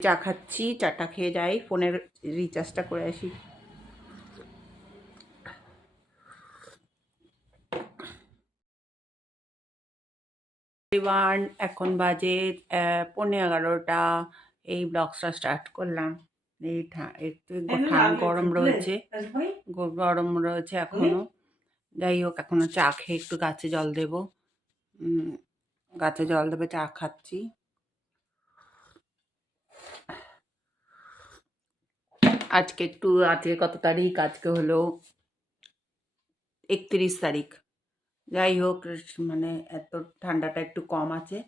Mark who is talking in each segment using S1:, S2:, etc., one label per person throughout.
S1: চা খাচ্ছি চাটা খেয়ে যাই ফোনের রিচার্জটা করে আসি। এবার এখন বাজে আহ, পৌনে এগারোটা এই ব্লগসটা স্টার্ট করলাম। এই ঠা- একটু গরম রয়েছে। গরম রয়েছে এখনও। যাই হোক এখনও চা খেয়ে একটু গাছে জল দেব। গাছে জল দেবে চা খাচ্ছি। আজকে একটু আজকে কত তারিখ? আজকে হলো একত্রিশ তারিখ। যাই হোক মানে এত ঠান্ডাটা একটু কম আছে।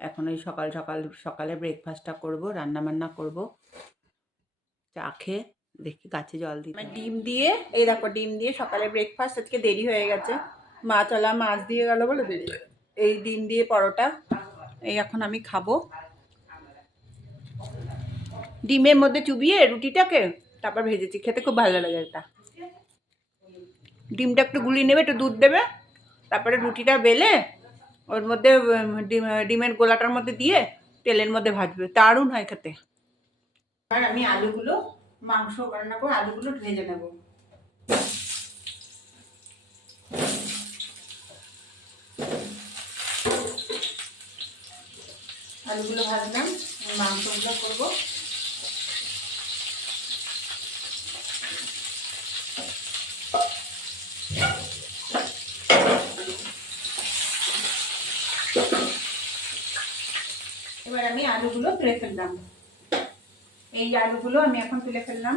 S1: এখন ওই সকাল সকাল সকালে ব্রেকফাস্টটা করব রান্না বান্না করব। চা খেয়ে দেখি গাছে জল দিই ডিম দিয়ে এই দেখো ডিম দিয়ে সকালে ব্রেকফাস্ট আজকে দেরি হয়ে গেছে। মাছওয়ালা মাছ দিয়ে গেল বলে দেরি। এই ডিম দিয়ে পরোটা এই এখন আমি খাব। ডিমের মধ্যে চুবিয়ে রুটিটাকে তারপর ভেজেছি। খেতে খুব ভালো লাগে এটা। ডিমটা একটু গুলি নেবে, একটু দুধ দেবে, তারপরে রুটিটা বেলে ওর মধ্যে ডিম, ডিমের গোলাটার মধ্যে দিয়ে তেলের মধ্যে ভাজবে। দারুণ হয় খেতে। আর আমি আলুগুলো, মাংস রান্না করে আলুগুলো ভেজে নেব। আলুগুলো ভাজলাম, মাংসগুলো করব। এবার আমি আলুগুলো তুলে ফেললাম। এই আলুগুলো আমি এখন তুলে ফেললাম।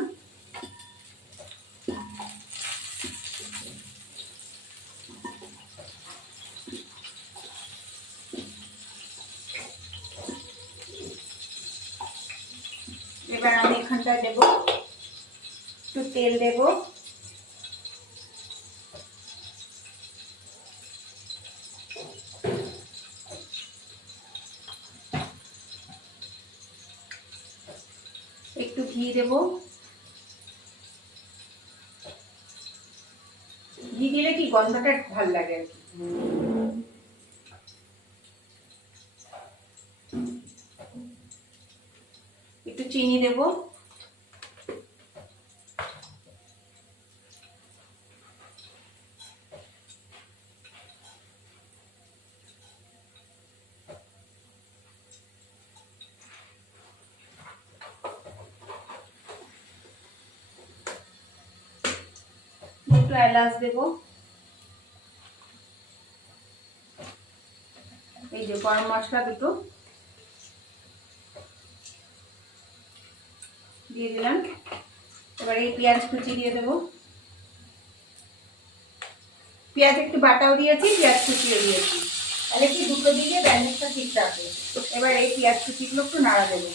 S1: এবার আমি এখানটায় দেবো। একটু তেল দেবো। ঘি দেব। ঘি দিলে কি গন্ধটা ভালো লাগে আর কি? একটু চিনি দেব। একটু এলাচ দেব। এই যে গরম মশলা দুটো। দিয়ে দিলাম। এবার এই পেঁয়াজ কুচি দিয়ে দেবো। পেঁয়াজ একটু বাটাও দিয়েছি, পেঁয়াজ কুচিও দিয়েছি। তাহলে কি দুটো দিকে ব্যালেন্সটা ঠিক থাকে এবার এই পেঁয়াজ কুচিগুলো একটু নাড়া দেবো।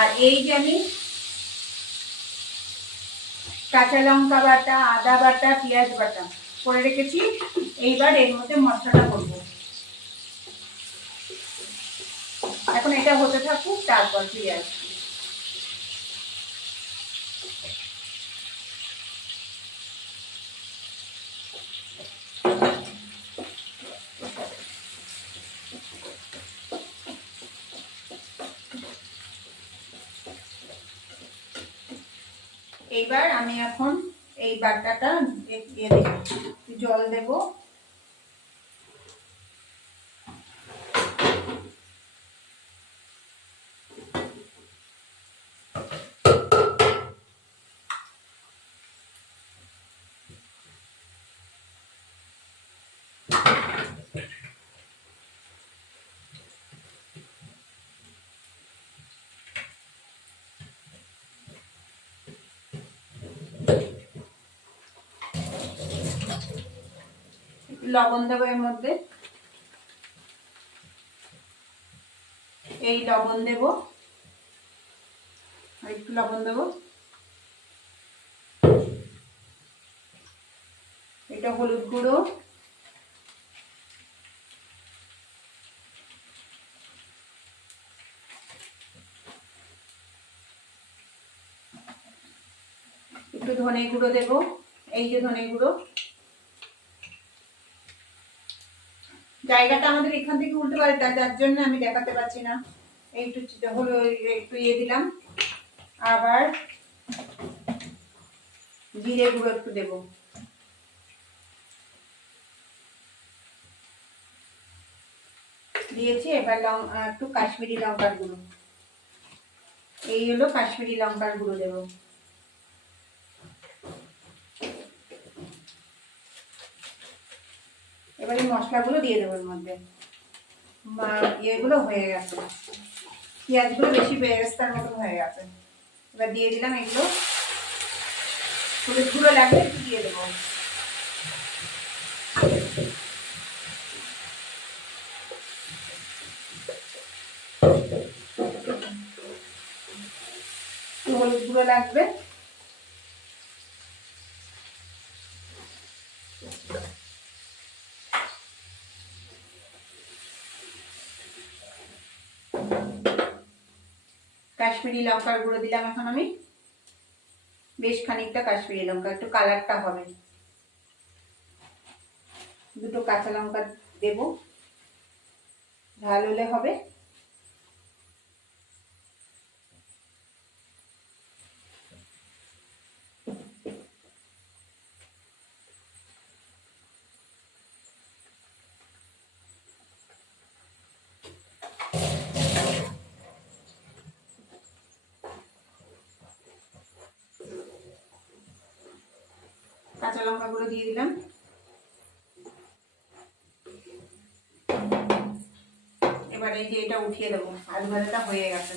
S1: আর এই যে আমি কাঁচা লঙ্কা বাটা, আদা বাটা, পেঁয়াজ বাটা করে রেখেছি। এইবার এর মধ্যে মশলাটা করব। এখন এটা হতে থাকুক, তারপর আসছি এইবার আমি এখন এই বাটাটা জল দেবো। লবণ দেবো এর মধ্যে। এই লবণ দেব। একটু লবণ দেব। এটা হলুদ গুঁড়ো। একটু ধনে গুঁড়ো দেব। এই যে ধনে গুঁড়ো। জায়গাটা আমাদের এখান থেকে উল্টে পারে যার জন্য আমি দেখাতে পারছি না। একটু হলো একটু ইয়ে দিলাম। আবার জিরে গুঁড়ো একটু দেবো। দিয়েছি, এবার লং একটু কাশ্মীরি লঙ্কার গুঁড়ো। এই হলো কাশ্মীরি লঙ্কার গুঁড়ো দেবো। এবার এই মশলাগুলো দিয়ে দেবো এর মধ্যে। মা- ইয়েগুলো হয়ে গেছে। পেঁয়াজগুলো বেশি বেরেস্তার মতন হয়ে গেছে। এবার দিয়ে দিলাম এগুলো। হলুদ গুঁড়ো লাগবে একটু দিয়ে দেবো। হলুদ গুঁড়ো লাগবে। কাশ্মীরি লঙ্কার গুঁড়ো দিলাম এখন আমি। বেশ খানিকটা কাশ্মীরি লঙ্কা, একটু কালারটা হবে। দুটো কাঁচা লঙ্কা দেব। ঝাল হলে হবে। কাঁচা লঙ্কাগুলো দিয়ে দিলাম। এবার এই যে এটা উঠিয়ে দেবো। আলু ভাজাটা হয়ে গেছে।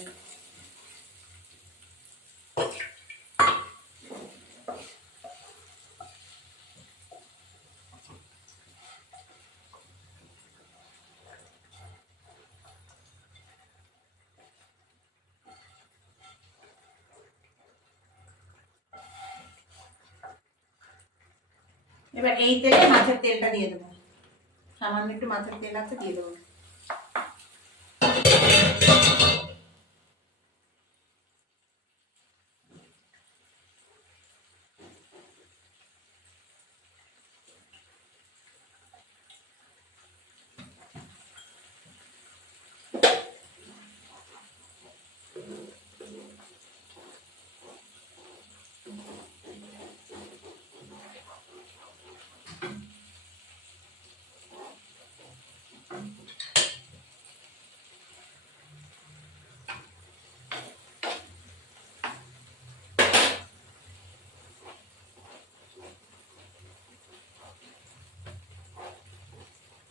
S1: এবার এই তেলে মাছের তেলটা দিয়ে দেবো। সামান্য একটু মাছের তেল আছে দিয়ে দেবো।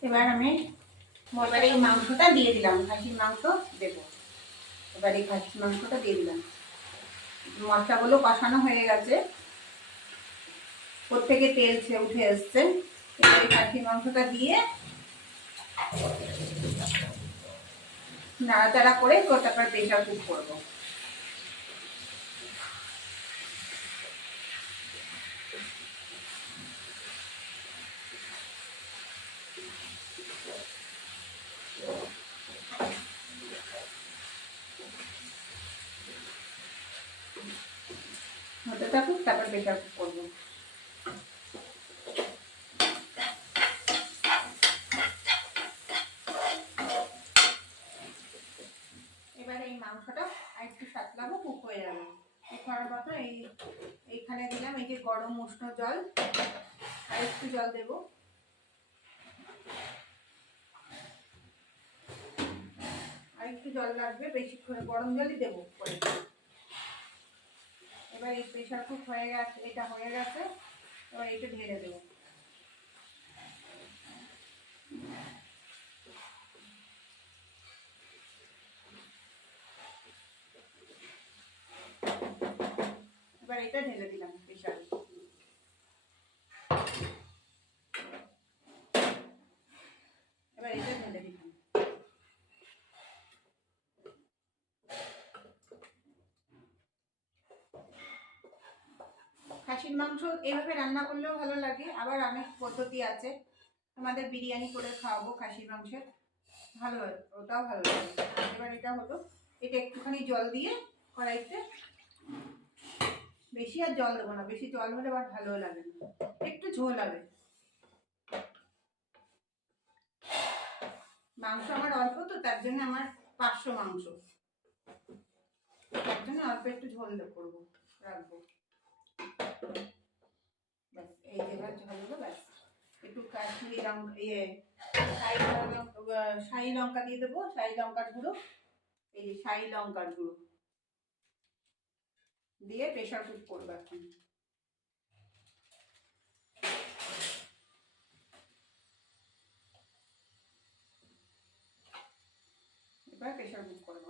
S1: এবার আমি এবার এই মাংসটা দিয়ে দিলাম। খাসির মাংস দেবো। এবার এই খাসির মাংসটা দিয়ে দিলাম। মশলাগুলো কষানো হয়ে গেছে। ওর থেকে তেল উঠে এসছে। এবার খাসির মাংসটা দিয়ে নাড়াচাড়া করে তারপর প্রেশার কুক করব। তারপর প্রেশার কুক করব এবার এই মাংসটা আর একটু সাতলাবো কুক হয়ে যাবে কুক হওয়ার মতো এই এইখানে দিলাম এই যে গরম উষ্ণ জল আর একটু জল দেবো। আর একটু জল লাগবে বেশি গরম জলই দেবো করে এবার এই প্রেশার কুক হয়ে গেছে, এটা হয়ে গেছে, এবার এটা ঢেলে দেবো। এবার এটা ঢেলে দিলাম প্রেশার এবার এটা ঢেলে দিলাম খাসির মাংস এভাবে রান্না করলেও ভালো লাগে। আবার অনেক পদ্ধতি আছে। আমাদের বিরিয়ানি করে খাওয়াবো খাসির মাংসের ভালো হয়, ওটাও ভালো লাগে। এবার এটা হলো, এটা একটুখানি জল দিয়ে কড়াইতে বেশি আর জল দেবো না, বেশি জল হলে আবার ভালো লাগে না। একটু ঝোল হবে। মাংস আমার অল্প তো, তার জন্য আমার পাঁচশো মাংস। তার জন্য অল্প একটু ঝোল করব, রাখব। একটু কাশ্মীরি লঙ্কা ইয়ে শাহি লঙ্কা দিয়ে দেবো, শাহি লঙ্কার এই যে শাহি গুঁড়ো। দিয়ে প্রেশার কুক করব এখন। এবার প্রেশার কুক করব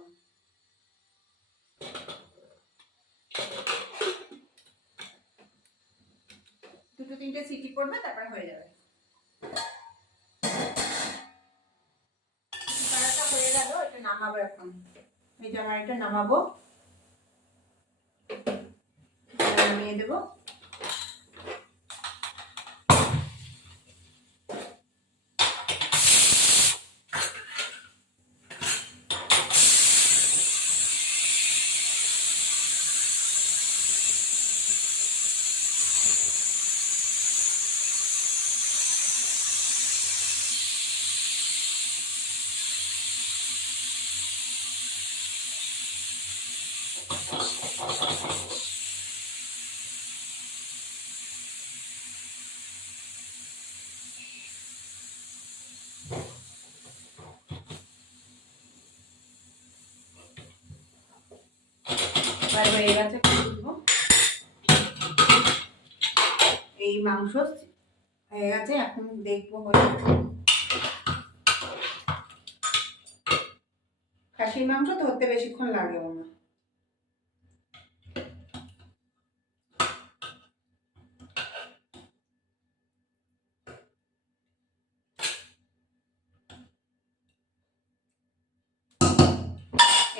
S1: দুটো তিনটে সিটি করবে তারপর হয়ে যাবে। কড়াটা হয়ে গেল, এটা নামাবো এখন। এই জামাটা নামাবো। নামিয়ে দেবো এবার হয়ে গেছে এই মাংস হয়ে গেছে, এখন দেখব হয়ে খাসির মাংস ধরতে বেশিক্ষণ লাগেও না।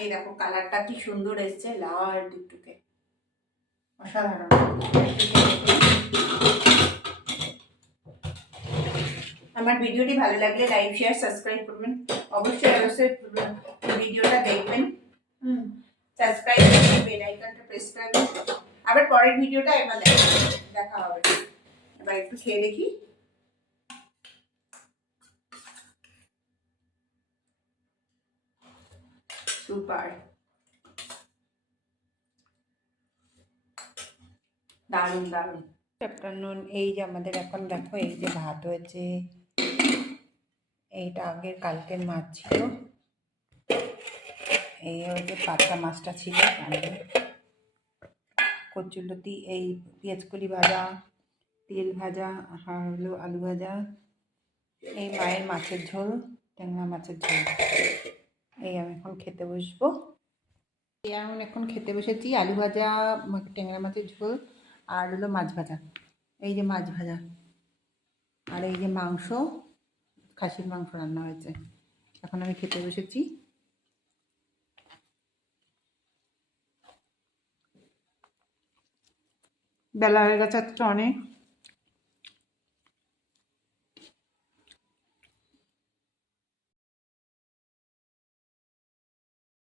S1: এই দেখো কালারটা কি সুন্দর এসছে, লাল টুকটুকে অসাধারণ। আমার ভিডিওটি ভালো লাগলে লাইক, শেয়ার, সাবস্ক্রাইব করবেন। অবশ্যই অবশ্যই ভিডিওটা দেখবেন। হুম, সাবস্ক্রাইব করবেন বেল আইকনটা প্রেস করবেন আবার পরের ভিডিওটা এবার দেখা- হবে। এবার একটু খেয়ে দেখি। সুপার দারুণ দারুণ। নুন, এই যে আমাদের এখন দেখো, এই যে ভাত হয়েছে। এইটা আগের কালকের মাছ ছিল। এই হচ্ছে পাতলা মাছটা ছিল কচুলতি এই পেঁয়াজকলি ভাজা, তেল ভাজা, আর হলো আলু ভাজা। এই মায়ের মাছের ঝোল, ট্যাংরা মাছের ঝোল। এই আমি এখন খেতে বসবো। এই আমি এখন খেতে বসেছি, আলু ভাজা ট্যাংরা মাছের ঝোল আর হলো মাছ ভাজা। এই যে মাছ ভাজা আর এই যে মাংস, খাসির মাংস রান্না হয়েছে। এখন আমি খেতে বসেছি। বেলা হয়ে গেছে অনেক।